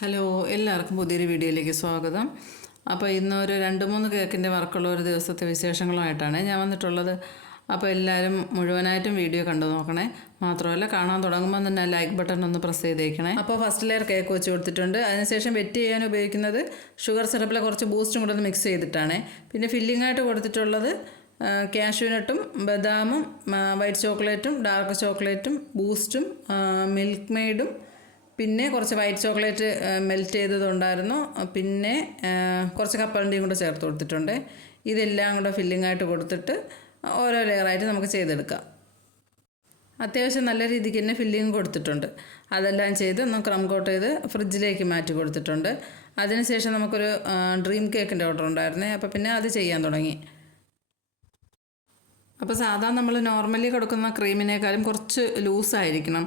Hello എല്ലാവർക്കും പുതിയൊരു വീഡിയോയിലേക്ക് സ്വാഗതം. അപ്പോൾ ഇന്ന് ഒരു രണ്ട് മൂന്ന് കേക്കിന്റെ വർക്കുള്ള ഒരു ദിവസത്തെ വിശേഷങ്ങളുമായിട്ടാണ് ഞാൻ വന്നിട്ടുള്ളത്. അപ്പോൾ എല്ലാവരും മുഴുവനായിട്ടും വീഡിയോ കണ്ടു നോക്കണേ. മാത്രമല്ല കാണാൻ തുടങ്ങുമ്പോൾ തന്നെ ലൈക്ക് ബട്ടൺ ഒന്ന് പ്രസ് ചെയ്തേക്കണേ. അപ്പോൾ ഫസ്റ്റ് ലെയർ കേക്ക് വെച്ച് കൊടുത്തിട്ടുണ്ട്. അതിനുശേഷം വെറ്റ് ചെയ്യാൻ ഉപയോഗിക്കുന്നത് ഷുഗർ സിറപ്പിലെ കുറച്ച് ബൂസ്റ്റും കൂടെ ഒന്ന് മിക്സ് ചെയ്തിട്ടാണ്. പിന്നെ ഫില്ലിംഗ് ആയിട്ട് കൊടുത്തിട്ടുള്ളത് കാഷ്യൂനട്ടും ബദാമും വൈറ്റ് ചോക്ലേറ്റും ഡാർക്ക് ചോക്ലേറ്റും ബൂസ്റ്റും മിൽക്ക് മെയ്ഡും പിന്നെ കുറച്ച് വൈറ്റ് ചോക്ലേറ്റ് മെൽറ്റ് ചെയ്തതുണ്ടായിരുന്നു. പിന്നെ കുറച്ച് കപ്പലണ്ടിയും കൂടെ ചേർത്ത് കൊടുത്തിട്ടുണ്ട്. ഇതെല്ലാം കൂടെ ഫില്ലിംഗ് ആയിട്ട് കൊടുത്തിട്ട് ഓരോ ലെയറായിട്ട് നമുക്ക് ചെയ്തെടുക്കാം. അത്യാവശ്യം നല്ല രീതിക്ക് തന്നെ ഫില്ലിങ് കൊടുത്തിട്ടുണ്ട്. അതെല്ലാം ചെയ്ത് ഒന്ന് ക്രം കോട്ട് ചെയ്ത് ഫ്രിഡ്ജിലേക്ക് മാറ്റി കൊടുത്തിട്ടുണ്ട്. അതിനുശേഷം നമുക്കൊരു ഡ്രീം കേക്കിന്റെ ഓർഡർ ഉണ്ടായിരുന്നേ. അപ്പോൾ പിന്നെ അത് ചെയ്യാൻ തുടങ്ങി. അപ്പോൾ സാധാരണ നമ്മൾ നോർമലി കൊടുക്കുന്ന ക്രീമിനേക്കാളും കുറച്ച് ലൂസായിരിക്കണം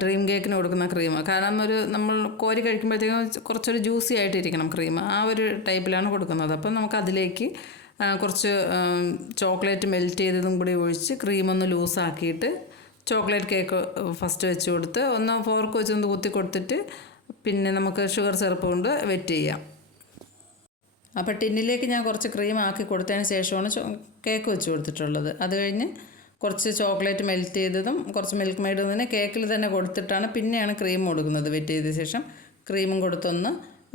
ഡ്രീം കേക്കിന് കൊടുക്കുന്ന ക്രീം. കാരണം ഒരു നമ്മൾ കോരി കഴിക്കുമ്പോഴത്തേക്കും കുറച്ചൊരു ജ്യൂസി ആയിട്ടിരിക്കണം ക്രീം. ആ ഒരു ടൈപ്പിലാണ് കൊടുക്കുന്നത്. അപ്പം നമുക്ക് അതിലേക്ക് കുറച്ച് ചോക്ലേറ്റ് മെൽറ്റ് ചെയ്തതും കൂടി ഒഴിച്ച് ക്രീം ഒന്ന് ലൂസാക്കിയിട്ട് ചോക്ലേറ്റ് കേക്ക് ഫസ്റ്റ് വെച്ച് കൊടുത്ത് ഒന്ന് ഫോർക്ക് വെച്ച് ഒന്ന് കുത്തി കൊടുത്തിട്ട് പിന്നെ നമുക്ക് ഷുഗർ സിറപ്പ് കൊണ്ട് വെറ്റ് ചെയ്യാം. അപ്പോൾ ടിന്നിലേക്ക് ഞാൻ കുറച്ച് ക്രീം ആക്കി കൊടുത്തതിന് ശേഷമാണ് കേക്ക് വെച്ച് കൊടുത്തിട്ടുള്ളത്. അത് കഴിഞ്ഞ് കുറച്ച് ചോക്ലേറ്റ് മെൽറ്റ് ചെയ്തതും കുറച്ച് മിൽക്ക് മെയ്ഡും തന്നെ കേക്കിൽ തന്നെ കൊടുത്തിട്ടാണ് പിന്നെയാണ് ക്രീം കൊടുക്കുന്നത്. വെറ്റ് ചെയ്ത ശേഷം ക്രീമും കൊടുത്തൊന്ന്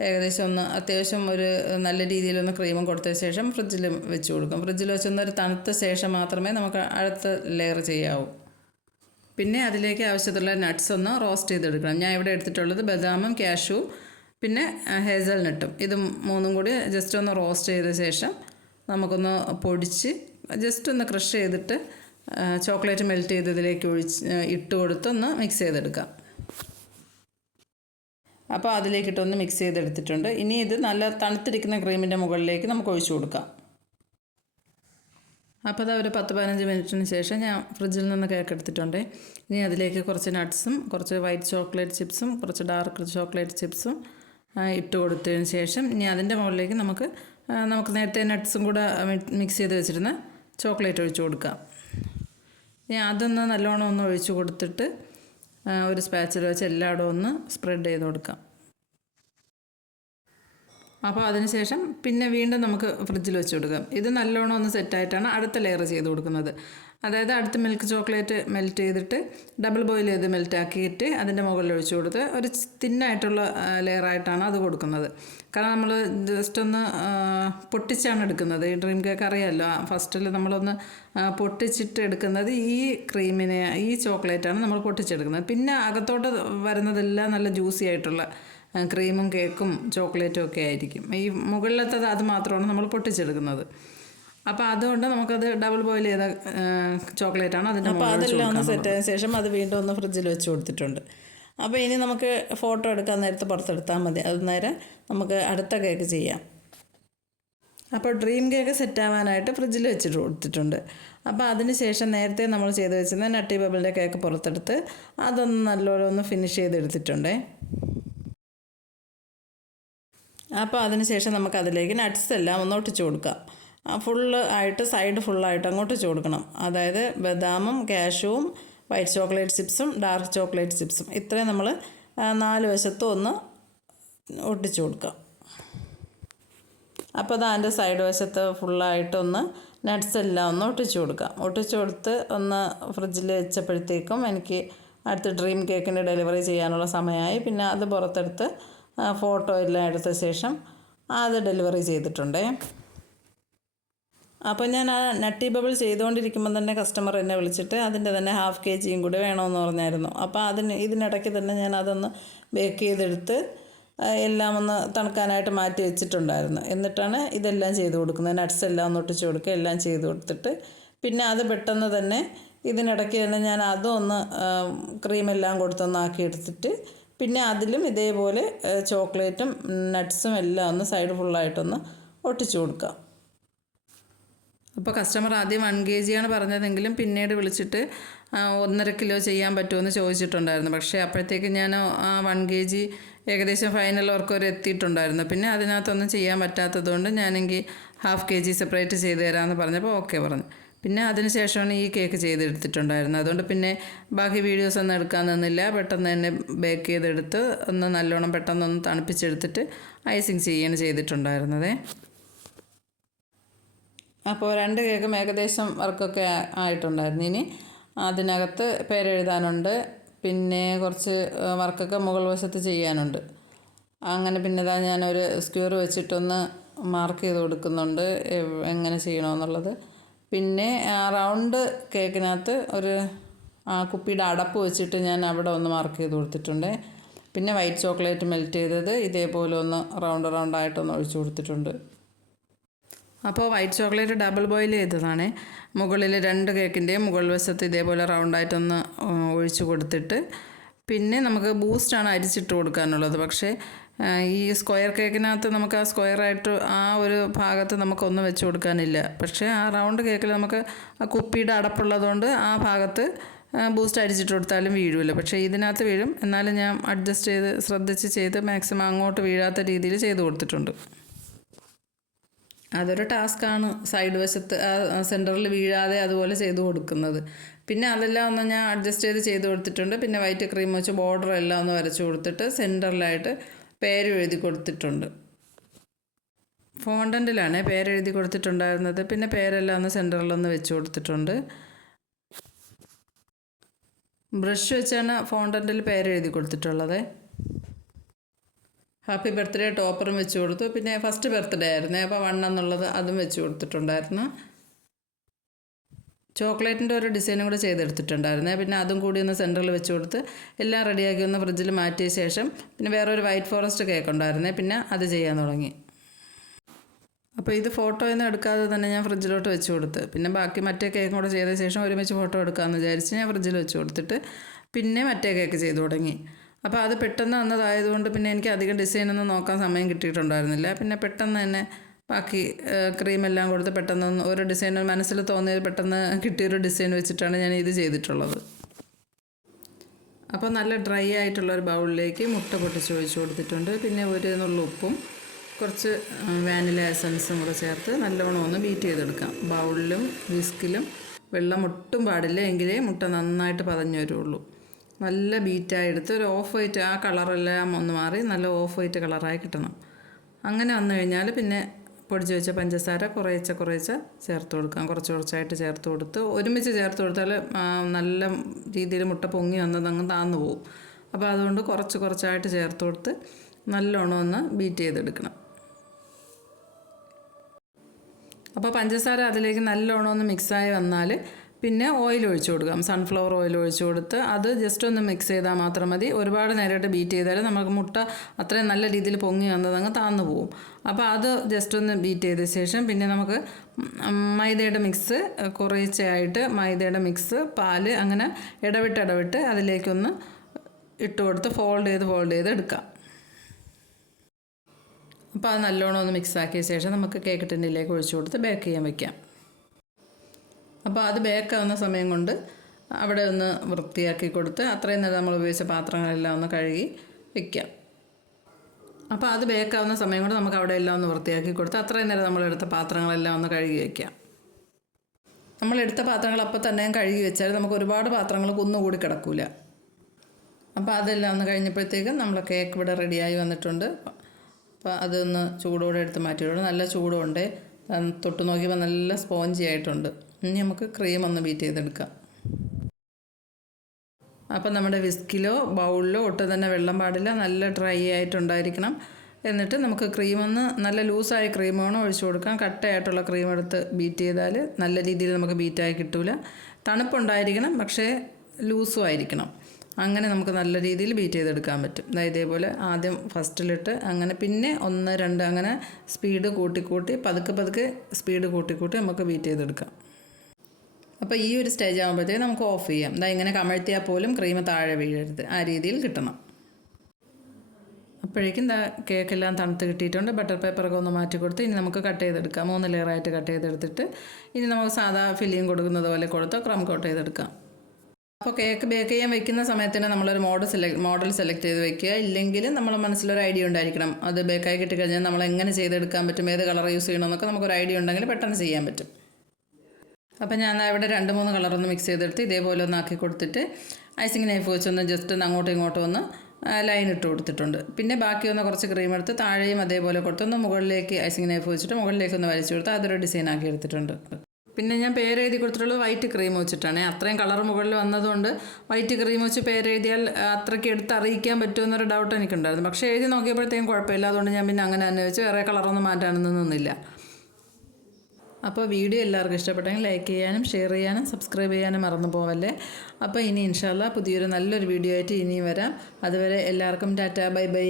ഏകദേശം ഒന്ന് അത്യാവശ്യം ഒരു നല്ല രീതിയിലൊന്ന് ക്രീമും കൊടുത്ത ശേഷം ഫ്രിഡ്ജിൽ വെച്ച് കൊടുക്കും. ഫ്രിഡ്ജിൽ വെച്ചൊന്ന് ഒരു തണുത്ത ശേഷം മാത്രമേ നമുക്ക് അടുത്ത ലെയർ ചെയ്യാവൂ. പിന്നെ അതിലേക്ക് ആവശ്യത്തിലുള്ള നട്ട്സ് ഒന്ന് റോസ്റ്റ് ചെയ്തെടുക്കണം. ഞാൻ ഇവിടെ എടുത്തിട്ടുള്ളത് ബദാമും കാഷ്യൂവും പിന്നെ ഹേസൽ നട്ടും ഇത് മൂന്നും കൂടി ജസ്റ്റ് ഒന്ന് റോസ്റ്റ് ചെയ്ത ശേഷം നമുക്കൊന്ന് പൊടിച്ച് ജസ്റ്റ് ഒന്ന് ക്രഷ് ചെയ്തിട്ട് ചോക്ലേറ്റ് മെൽറ്റ് ചെയ്തതിലേക്ക് ഒഴിച്ച് ആ, ഇട്ട് കൊടുത്തൊന്ന് മിക്സ് ചെയ്തെടുക്കാം. അപ്പോൾ അതിലേക്കിട്ടൊന്ന് മിക്സ് ചെയ്തെടുത്തിട്ടുണ്ട്. ഇനി ഇത് നല്ല തണുത്തിരിക്കുന്ന ക്രീമിന്റെ മുകളിലേക്ക് നമുക്ക് ഒഴിച്ചു കൊടുക്കാം. അപ്പോൾ അത് ഒരു പത്ത് പതിനഞ്ച് മിനിറ്റിന് ശേഷം ഞാൻ ഫ്രിഡ്ജിൽ നിന്ന് കേക്ക് എടുത്തിട്ടുണ്ട്. ഇനി അതിലേക്ക് കുറച്ച് നട്ട്സും കുറച്ച് വൈറ്റ് ചോക്ലേറ്റ് ചിപ്സും കുറച്ച് ഡാർക്ക് ചോക്ലേറ്റ് ചിപ്സും ഇട്ട് കൊടുത്തതിന് ശേഷം ഇനി അതിന്റെ മുകളിലേക്ക് നമുക്ക് നമുക്ക് നേരത്തെ നട്ട്സും കൂടെ മിക്സ് ചെയ്ത് വെച്ചിരുന്ന ചോക്ലേറ്റ് ഒഴിച്ചു കൊടുക്കാം. ഇനി അതൊന്ന് നല്ലോണം ഒന്ന് ഒഴിച്ചു കൊടുത്തിട്ട് ഒരു സ്പാച്ചിൽ വെച്ച് എല്ലായിടവും ഒന്ന് സ്പ്രെഡ് ചെയ്ത് കൊടുക്കാം. അപ്പോൾ അതിനുശേഷം പിന്നെ വീണ്ടും നമുക്ക് ഫ്രിഡ്ജിൽ വെച്ച് കൊടുക്കാം. ഇത് നല്ലോണം ഒന്ന് സെറ്റായിട്ടാണ് അടുത്ത ലെയർ ചെയ്ത് കൊടുക്കുന്നത്. അതായത് അടുത്ത മിൽക്ക് ചോക്ലേറ്റ് മെൽറ്റ് ചെയ്തിട്ട് ഡബിൾ ബോയിൽ ചെയ്ത് മെൽറ്റാക്കിയിട്ട് അതിന്റെ മുകളിൽ ഒഴിച്ചു കൊടുത്ത് ഒരു തിന്നായിട്ടുള്ള ലെയറായിട്ടാണ് അത് കൊടുക്കുന്നത്. കാരണം നമ്മൾ ജസ്റ്റ് ഒന്ന് പൊട്ടിച്ചാണ് എടുക്കുന്നത്. ഈ ഡ്രീം കേക്ക് അറിയാമല്ലോ ഫസ്റ്റിൽ നമ്മളൊന്ന് പൊട്ടിച്ചിട്ട് എടുക്കുന്നത് ഈ ക്രീമിനെ ഈ ചോക്ലേറ്റാണ് നമ്മൾ പൊട്ടിച്ചെടുക്കുന്നത്. പിന്നെ അകത്തോട്ട് വരുന്നതെല്ലാം നല്ല ജ്യൂസി ആയിട്ടുള്ള ക്രീമും കേക്കും ചോക്ലേറ്റും ഒക്കെ ആയിരിക്കും. ഈ മുകളിലത്തത് അത് മാത്രമാണ് നമ്മൾ പൊട്ടിച്ചെടുക്കുന്നത്. അപ്പോൾ അതുകൊണ്ട് നമുക്കത് ഡബിൾ ബോയിൽ ചെയ്ത ചോക്ലേറ്റ് ആണ് അതിന്റെ അപ്പോൾ അതെല്ലാം ഒന്ന് സെറ്റ് ആയതിനു ശേഷം അത് വീണ്ടും ഒന്ന് ഫ്രിഡ്ജിൽ വെച്ച് കൊടുത്തിട്ടുണ്ട്. അപ്പോൾ ഇനി നമുക്ക് ഫോട്ടോ എടുക്കാൻ നേരത്തെ പുറത്തെടുത്താൽ മതി. അത് നേരെ നമുക്ക് അടുത്ത കേക്ക് ചെയ്യാം. അപ്പോൾ ഡ്രീം കേക്ക് സെറ്റ് ആവാനായിട്ട് ഫ്രിഡ്ജിൽ വെച്ചിട്ട് കൊടുത്തിട്ടുണ്ട്. അപ്പോൾ അതിന് ശേഷം നേരത്തെ നമ്മൾ ചെയ്ത് വെച്ചിരുന്ന നട്ടി ബബിളിന്റെ കേക്ക് പുറത്തെടുത്ത് അതൊന്ന് നല്ലോണം ഒന്ന് ഫിനിഷ് ചെയ്തെടുത്തിട്ടുണ്ടേ. അപ്പോൾ അതിന് ശേഷം നമുക്ക് അതിലേക്ക് നട്ട്സ് എല്ലാം ഒന്ന് ഒട്ടിച്ചു കൊടുക്കാം. ഫുള്ള് ആയിട്ട് സൈഡ് ഫുള്ളായിട്ട് അങ്ങോട്ട് ഒട്ടിച്ചു കൊടുക്കണം. അതായത് ബദാമും കാഷ്യൂവും വൈറ്റ് ചോക്ലേറ്റ് ചിപ്സും ഡാർക്ക് ചോക്ലേറ്റ് ചിപ്സും ഇത്രയും നമ്മൾ നാല് വശത്തും ഒന്ന് ഒട്ടിച്ചു കൊടുക്കാം. അപ്പോൾ അത് അതിന്റെ സൈഡ് വശത്ത് ഫുള്ളായിട്ടൊന്ന് നട്ട്സ് എല്ലാം ഒന്ന് ഒട്ടിച്ചു കൊടുക്കാം. ഒട്ടിച്ചു കൊടുത്ത് ഒന്ന് ഫ്രിഡ്ജിൽ വെച്ചപ്പോഴത്തേക്കും എനിക്ക് അടുത്ത ഡ്രീം കേക്കിന്റെ ഡെലിവറി ചെയ്യാനുള്ള സമയമായി. പിന്നെ അത് പുറത്തെടുത്ത് ഫോട്ടോ എല്ലാം എടുത്ത ശേഷം അത് ഡെലിവറി ചെയ്തിട്ടുണ്ടേ. അപ്പോൾ ഞാൻ ആ നട്ടി ബബിൾ ചെയ്തുകൊണ്ടിരിക്കുമ്പോൾ തന്നെ കസ്റ്റമർ എന്നെ വിളിച്ചിട്ട് അതിന്റെ തന്നെ ഹാഫ് കെ ജിയും കൂടി വേണമെന്ന് പറഞ്ഞായിരുന്നു. അപ്പോൾ അതിന് ഇതിനിടയ്ക്ക് തന്നെ ഞാൻ അതൊന്ന് ബേക്ക് ചെയ്തെടുത്ത് എല്ലാം ഒന്ന് തണുക്കാനായിട്ട് മാറ്റി വെച്ചിട്ടുണ്ടായിരുന്നു. എന്നിട്ടാണ് ഇതെല്ലാം ചെയ്ത് കൊടുക്കുന്നത്. നട്ട്സ് എല്ലാം ഒന്ന് ഒട്ടിച്ച് കൊടുക്കുക എല്ലാം ചെയ്ത് കൊടുത്തിട്ട് പിന്നെ അത് പെട്ടെന്ന് തന്നെ ഇതിനിടയ്ക്ക് തന്നെ ഞാൻ അതും ഒന്ന് ക്രീമെല്ലാം കൊടുത്തൊന്നാക്കി എടുത്തിട്ട് പിന്നെ അതിലും ഇതേപോലെ ചോക്ലേറ്റും നട്ട്സും എല്ലാം ഒന്ന് സൈഡ് ഫുള്ളായിട്ടൊന്ന് ഒട്ടിച്ചു കൊടുക്കാം. അപ്പോൾ കസ്റ്റമർ ആദ്യം വൺ കെ ജിയാണ് പറഞ്ഞതെങ്കിലും പിന്നീട് വിളിച്ചിട്ട് ഒന്നര കിലോ ചെയ്യാൻ പറ്റുമെന്ന് ചോദിച്ചിട്ടുണ്ടായിരുന്നു. പക്ഷേ അപ്പോഴത്തേക്ക് ഞാൻ ആ വൺ കെ ജി ഏകദേശം ഫൈനൽ വർക്ക് വരെ എത്തിയിട്ടുണ്ടായിരുന്നു. പിന്നെ അതിനകത്തൊന്നും ചെയ്യാൻ പറ്റാത്തതുകൊണ്ട് ഞാനെങ്കിൽ ഹാഫ് കെ ജി സെപ്പറേറ്റ് ചെയ്ത് തരാമെന്ന് പറഞ്ഞപ്പോൾ ഓക്കെ പറഞ്ഞു. പിന്നെ അതിനുശേഷമാണ് ഈ കേക്ക് ചെയ്തെടുത്തിട്ടുണ്ടായിരുന്നത്. അതുകൊണ്ട് പിന്നെ ബാക്കി വീഡിയോസ് ഒന്നും എടുക്കാൻ നിന്നില്ല. പെട്ടെന്ന് തന്നെ ബേക്ക് ചെയ്തെടുത്ത് ഒന്ന് നല്ലോണം പെട്ടെന്നൊന്ന് തണുപ്പിച്ചെടുത്തിട്ട് ഐസിങ് ചെയ്യാണ് ചെയ്തിട്ടുണ്ടായിരുന്നത്. അപ്പോൾ രണ്ട് കേക്കും ഏകദേശം വർക്കൊക്കെ ആയിട്ടുണ്ടായിരുന്നു. ഇനി അതിനകത്ത് പേരെഴുതാനുണ്ട്. പിന്നെ കുറച്ച് വർക്കൊക്കെ മുകൾ വശത്ത് ചെയ്യാനുണ്ട്. അങ്ങനെ പിന്നെ ഇതാ ഞാനൊരു സ്ക്യൂർ വെച്ചിട്ടൊന്ന് മാർക്ക് ചെയ്ത് കൊടുക്കുന്നുണ്ട്. എങ്ങനെ ചെയ്യണമെന്നുള്ളത് പിന്നെ റൗണ്ട് കേക്കിനകത്ത് ഒരു കുപ്പിയുടെ അടപ്പ് വെച്ചിട്ട് ഞാൻ അവിടെ ഒന്ന് മാർക്ക് ചെയ്ത് കൊടുത്തിട്ടുണ്ട്. പിന്നെ വൈറ്റ് ചോക്ലേറ്റ് മെൽറ്റ് ചെയ്തത് ഇതേപോലെ ഒന്ന് റൗണ്ട് റൗണ്ടായിട്ടൊന്ന് ഒഴിച്ചു കൊടുത്തിട്ടുണ്ട്. അപ്പോൾ വൈറ്റ് ചോക്ലേറ്റ് ഡബിൾ ബോയിൽ ചെയ്തതാണ്. മുകളിൽ രണ്ട് കേക്കിന്റെയും മുകൾ വശത്ത് ഇതേപോലെ റൗണ്ടായിട്ടൊന്ന് ഒഴിച്ചു കൊടുത്തിട്ട് പിന്നെ നമുക്ക് ബൂസ്റ്റാണ് അരിച്ചിട്ട് കൊടുക്കാനുള്ളത്. പക്ഷേ ഈ സ്ക്വയർ കേക്കിനകത്ത് നമുക്ക് ആ സ്ക്വയറായിട്ട് ആ ഒരു ഭാഗത്ത് നമുക്കൊന്നും വെച്ച് കൊടുക്കാനില്ല. പക്ഷേ ആ റൗണ്ട് കേക്കിൽ നമുക്ക് ആ കുപ്പിയുടെ അടപ്പുള്ളതുകൊണ്ട് ആ ഭാഗത്ത് ബൂസ്റ്റ് അടിച്ചിട്ട് കൊടുത്താലും വീഴില്ല പക്ഷേ ഇതിനകത്ത് വീഴും. എന്നാലും ഞാൻ അഡ്ജസ്റ്റ് ചെയ്ത് ശ്രദ്ധിച്ച് ചെയ്ത് മാക്സിമം അങ്ങോട്ട് വീഴാത്ത രീതിയിൽ ചെയ്ത് കൊടുത്തിട്ടുണ്ട്. അതൊരു ടാസ്ക്കാണ് സൈഡ് വശത്ത് സെന്ററിൽ വീഴാതെ അതുപോലെ ചെയ്ത് കൊടുക്കുന്നത്. പിന്നെ അതെല്ലാം ഒന്ന് ഞാൻ അഡ്ജസ്റ്റ് ചെയ്ത് ചെയ്ത് കൊടുത്തിട്ടുണ്ട്. പിന്നെ വൈറ്റ് ക്രീം വെച്ച് ബോർഡർ എല്ലാം ഒന്ന് വരച്ച് കൊടുത്തിട്ട് സെന്ററിലായിട്ട് പേര് എഴുതി കൊടുത്തിട്ടുണ്ട്. ഫോണ്ടന്റിലാണ് പേരെഴുതി കൊടുത്തിട്ടുണ്ടായിരുന്നത്. പിന്നെ പേരെല്ലാം ഒന്ന് സെന്ററിലൊന്ന് വെച്ച് കൊടുത്തിട്ടുണ്ട്. ബ്രഷ് വെച്ചാണ് ഫോണ്ടന്റിൽ പേരെഴുതി കൊടുത്തിട്ടുള്ളത്. ഹാപ്പി ബർത്ത്ഡേ ടോപ്പറും വെച്ച് കൊടുത്തു. പിന്നെ ഫസ്റ്റ് ബർത്ത്ഡേ ആയിരുന്നു. അപ്പോൾ വൺ എന്നുള്ളത് അതും വെച്ച് കൊടുത്തിട്ടുണ്ടായിരുന്നു. ചോക്ലേറ്റിന്റെ ഒരു ഡിസൈനും കൂടെ ചെയ്തെടുത്തിട്ടുണ്ടായിരുന്നേ. പിന്നെ അതും കൂടി ഒന്ന് സെന്ററിൽ വെച്ച് കൊടുത്ത് എല്ലാം റെഡിയാക്കി ഒന്ന് ഫ്രിഡ്ജിൽ മാറ്റിയ ശേഷം പിന്നെ വേറെ ഒരു വൈറ്റ് ഫോറസ്റ്റ് കേക്ക് ഉണ്ടായിരുന്നേ. പിന്നെ അത് ചെയ്യാൻ തുടങ്ങി. അപ്പോൾ ഇത് ഫോട്ടോ ഒന്നും എടുക്കാതെ തന്നെ ഞാൻ ഫ്രിഡ്ജിലോട്ട് വെച്ച് കൊടുത്ത്. പിന്നെ ബാക്കി മറ്റേ കേക്കും കൂടെ ചെയ്ത ശേഷം ഒരുമിച്ച് ഫോട്ടോ എടുക്കാമെന്ന് വിചാരിച്ച് ഞാൻ ഫ്രിഡ്ജിൽ വെച്ച് കൊടുത്തിട്ട് പിന്നെ മറ്റേ കേക്ക് ചെയ്തു തുടങ്ങി. അപ്പോൾ അത് പെട്ടെന്ന് വന്നതായതുകൊണ്ട് പിന്നെ എനിക്ക് അധികം ഡിസൈനൊന്നും നോക്കാൻ സമയം കിട്ടിയിട്ടുണ്ടായിരുന്നില്ല. പിന്നെ പെട്ടെന്ന് തന്നെ ബാക്കി ക്രീമെല്ലാം കൊടുത്ത് പെട്ടെന്ന് ഓരോ ഡിസൈൻ മനസ്സിൽ തോന്നിയത് പെട്ടെന്ന് കിട്ടിയൊരു ഡിസൈൻ വെച്ചിട്ടാണ് ഞാൻ ഇത് ചെയ്തിട്ടുള്ളത്. അപ്പോൾ നല്ല ഡ്രൈ ആയിട്ടുള്ള ഒരു ബൗളിലേക്ക് മുട്ട പൊട്ടിച്ച് ഒഴിച്ച് കൊടുത്തിട്ടുണ്ട്. പിന്നെ ഒരു നുള്ള ഉപ്പും കുറച്ച് വാനില എസൻസും കൂടെ ചേർത്ത് നല്ലോണം ഒന്ന് ബീറ്റ് ചെയ്തെടുക്കാം. ബൗളിലും വിസ്കിലും വെള്ളം ഒട്ടും പാടില്ല എങ്കിലേ മുട്ട നന്നായിട്ട് പതഞ്ഞു വരുള്ളൂ. നല്ല ബീറ്റായി എടുത്ത് ഒരു ഓഫ് വൈറ്റ് ആ കളറെല്ലാം ഒന്ന് മാറി നല്ല ഓഫ് വൈറ്റ് കളറായി കിട്ടണം. അങ്ങനെ വന്നു കഴിഞ്ഞാൽ പിന്നെ പൊടിച്ച് വെച്ച പഞ്ചസാര കുറേച്ച കുറേച്ച ചേർത്ത് കൊടുക്കാം. കുറച്ച് കുറച്ചായിട്ട് ചേർത്ത് കൊടുത്ത് ഒരുമിച്ച് ചേർത്ത് കൊടുത്താൽ നല്ല രീതിയിൽ മുട്ട പൊങ്ങി വന്നത് അങ്ങ് താന്നു പോകും അപ്പോൾ അതുകൊണ്ട് കുറച്ച് കുറച്ചായിട്ട് ചേർത്ത് കൊടുത്ത് നല്ലോണം ഒന്ന് ബീറ്റ് ചെയ്തെടുക്കണം. അപ്പോൾ പഞ്ചസാര അതിലേക്ക് നല്ലോണം ഒന്ന് മിക്സായി വന്നാൽ പിന്നെ ഓയിൽ ഒഴിച്ചു കൊടുക്കാം സൺഫ്ലവർ ഓയിൽ ഒഴിച്ചു കൊടുത്ത് അത് ജസ്റ്റ് ഒന്ന് മിക്സ് ചെയ്താൽ മാത്രം മതി. ഒരുപാട് നേരമായിട്ട് ബീറ്റ് ചെയ്താൽ നമുക്ക് മുട്ട അത്രയും നല്ല രീതിയിൽ പൊങ്ങി വന്നത് അങ്ങ് താന്നു പോകും അപ്പോൾ അത് ജസ്റ്റ് ഒന്ന് ബീറ്റ് ചെയ്ത ശേഷം പിന്നെ നമുക്ക് മൈദയുടെ മിക്സ് കുറേച്ചയായിട്ട് മൈദയുടെ മിക്സ് പാൽ അങ്ങനെ ഇടവിട്ട് ഇടവിട്ട് അതിലേക്കൊന്ന് ഇട്ട് കൊടുത്ത് ഫോൾഡ് ചെയ്ത് ഫോൾഡ് ചെയ്ത് എടുക്കാം. അപ്പോൾ അത് നല്ലോണം ഒന്ന് മിക്സ് ആക്കിയ ശേഷം നമുക്ക് കേക്ക് ടിന്നിലേക്ക് ഒഴിച്ചു കൊടുത്ത് ബേക്ക് ചെയ്യാൻ വെക്കാം. അപ്പോൾ അത് ബേക്കാവുന്ന സമയം കൊണ്ട് അവിടെ ഒന്ന് വൃത്തിയാക്കി കൊടുത്ത് അത്രയും നേരം നമ്മൾ ഉപയോഗിച്ച പാത്രങ്ങളെല്ലാം ഒന്ന് കഴുകി വെക്കാം. അപ്പോൾ അത് ബേക്കാവുന്ന സമയം കൊണ്ട് നമുക്ക് അവിടെ എല്ലാം ഒന്ന് വൃത്തിയാക്കി കൊടുത്ത് അത്രയും നേരം നമ്മൾ എടുത്ത പാത്രങ്ങളെല്ലാം ഒന്ന് കഴുകി വെക്കാം. നമ്മൾ എടുത്ത പാത്രങ്ങൾ അപ്പോൾ തന്നെ കഴുകി വെച്ചാൽ നമുക്ക് ഒരുപാട് പാത്രങ്ങൾ കുന്നുകൂടി കിടക്കില്ല അപ്പോൾ അതെല്ലാം ഒന്ന് കഴിഞ്ഞപ്പോഴത്തേക്കും നമ്മൾ കേക്ക് ഇവിടെ റെഡിയായി വന്നിട്ടുണ്ട്. അപ്പോൾ അതൊന്ന് ചൂടോടെ എടുത്ത് മാറ്റിയിട്ടുണ്ട്. നല്ല ചൂടുണ്ട്. തൊട്ട് നോക്കിയപ്പോൾ നല്ല സ്പോഞ്ചി ആയിട്ടുണ്ട്. ഇനി നമുക്ക് ക്രീം ഒന്ന് ബീറ്റ് ചെയ്തെടുക്കാം. അപ്പം നമ്മുടെ വിസ്കിലോ ബൗളിലോ ഒട്ടും തന്നെ വെള്ളം പാടില്ല. നല്ല ഡ്രൈ ആയിട്ടുണ്ടായിരിക്കണം. എന്നിട്ട് നമുക്ക് ക്രീം ഒന്ന് നല്ല ലൂസായ ക്രീം വേണം ഒഴിച്ചു കൊടുക്കാം. കട്ടയായിട്ടുള്ള ക്രീം എടുത്ത് ബീറ്റ് ചെയ്താൽ നല്ല രീതിയിൽ നമുക്ക് ബീറ്റായി കിട്ടൂല. തണുപ്പുണ്ടായിരിക്കണം പക്ഷേ ലൂസും ആയിരിക്കണം. അങ്ങനെ നമുക്ക് നല്ല രീതിയിൽ ബീറ്റ് ചെയ്തെടുക്കാൻ പറ്റും. അതായത് ഇതേപോലെ ആദ്യം ഫസ്റ്റിലിട്ട് അങ്ങനെ പിന്നെ ഒന്ന് രണ്ട് അങ്ങനെ സ്പീഡ് കൂട്ടി കൂട്ടി പതുക്കെ പതുക്കെ സ്പീഡ് കൂട്ടി കൂട്ടി നമുക്ക് ബീറ്റ് ചെയ്തെടുക്കാം. അപ്പോൾ ഈ ഒരു സ്റ്റേജ് ആകുമ്പോഴത്തേക്ക് നമുക്ക് ഓഫ് ചെയ്യാം. ഇതാ ഇങ്ങനെ കമഴ്ത്തിയാൽ പോലും ക്രീം താഴെ വീഴരുത്. ആ രീതിയിൽ കിട്ടണം. അപ്പോഴേക്കും കേക്കെല്ലാം തണുത്ത് കിട്ടിയിട്ടുണ്ട്. ബട്ടർ പേപ്പറൊക്കെ ഒന്ന് മാറ്റി കൊടുത്ത് ഇനി നമുക്ക് കട്ട് ചെയ്തെടുക്കാം. മൂന്ന് ലെയറായിട്ട് കട്ട് ചെയ്തെടുത്തിട്ട് ഇനി നമുക്ക് സാധാ ഫില്ലിങ് കൊടുക്കുന്നത് പോലെ കൊടുത്ത് ക്രം കോട്ട് ചെയ്തെടുക്കാം. അപ്പോൾ കേക്ക് ബേക്ക് ചെയ്യാൻ വെക്കുന്ന സമയത്തിന് നമ്മളൊരു മോഡൽ സെലക്ട് മോഡൽ സെലക്ട് ചെയ്ത് വെക്കുക. ഇല്ലെങ്കിൽ നമ്മളെ മനസ്സിലൊരു ഐഡിയ ഉണ്ടായിരിക്കണം. അത് ബേക്കായി കിട്ടിക്കഴിഞ്ഞാൽ നമ്മൾ എങ്ങനെ ചെയ്തെടുക്കാൻ പറ്റും ഏത് കളർ യൂസ് ചെയ്യണമെന്നൊക്കെ നമുക്കൊരു ഐഡിയ ഉണ്ടെങ്കിൽ പെട്ടെന്ന് ചെയ്യാൻ പറ്റും. അപ്പം ഞാൻ ഇവിടെ രണ്ട് മൂന്ന് കളറൊന്ന് മിക്സ് ചെയ്തെടുത്ത് ഇതേപോലെ ഒന്ന് ആക്കി കൊടുത്തിട്ട് ഐസിങ് നൈഫ് വെച്ചൊന്ന് ജസ്റ്റ് ഒന്ന് അങ്ങോട്ടും ഇങ്ങോട്ടും ഒന്ന് ലൈൻ ഇട്ട് കൊടുത്തിട്ടുണ്ട്. പിന്നെ ബാക്കി ഒന്ന് കുറച്ച് ക്രീം എടുത്ത് താഴെയും അതേപോലെ കൊടുത്തൊന്ന് മുകളിലേക്ക് ഐസിങ് നൈഫ് വെച്ചിട്ട് മുകളിലേക്ക് ഒന്ന് വലിച്ചു കൊടുത്ത് അതൊരു ഡിസൈൻ ആക്കി എടുത്തിട്ടുണ്ട്. പിന്നെ ഞാൻ പേര് എഴുതി കൊടുത്തിട്ടുള്ളത് വൈറ്റ് ക്രീം വെച്ചിട്ടാണ്. അത്രയും കളർ മുകളിൽ വന്നതുകൊണ്ട് വൈറ്റ് ക്രീം വെച്ച് പേരെഴുതിയാൽ അത്രയ്ക്ക് എടുത്ത് അറിയിക്കാൻ പറ്റുമെന്നൊരു ഡൗട്ട് എനിക്കുണ്ടായിരുന്നു. പക്ഷേ എഴുതി നോക്കിയപ്പോഴത്തേക്കും കുഴപ്പമില്ല. അതുകൊണ്ട് ഞാൻ പിന്നെ അങ്ങനെ തന്നെ വെച്ച് വേറെ കളറൊന്നും മാറ്റാനൊന്നും നിന്നില്ല. അപ്പോൾ വീഡിയോ എല്ലാവർക്കും ഇഷ്ടപ്പെട്ടെങ്കിൽ ലൈക്ക് ചെയ്യാനും ഷെയർ ചെയ്യാനും സബ്സ്ക്രൈബ് ചെയ്യാനും മറന്നു പോവല്ലേ. അപ്പോൾ ഇനി ഇൻഷാല്ല പുതിയൊരു നല്ലൊരു വീഡിയോ ആയിട്ട് ഇനിയും വരാം. അതുവരെ എല്ലാവർക്കും ടാറ്റ ബൈ ബൈ.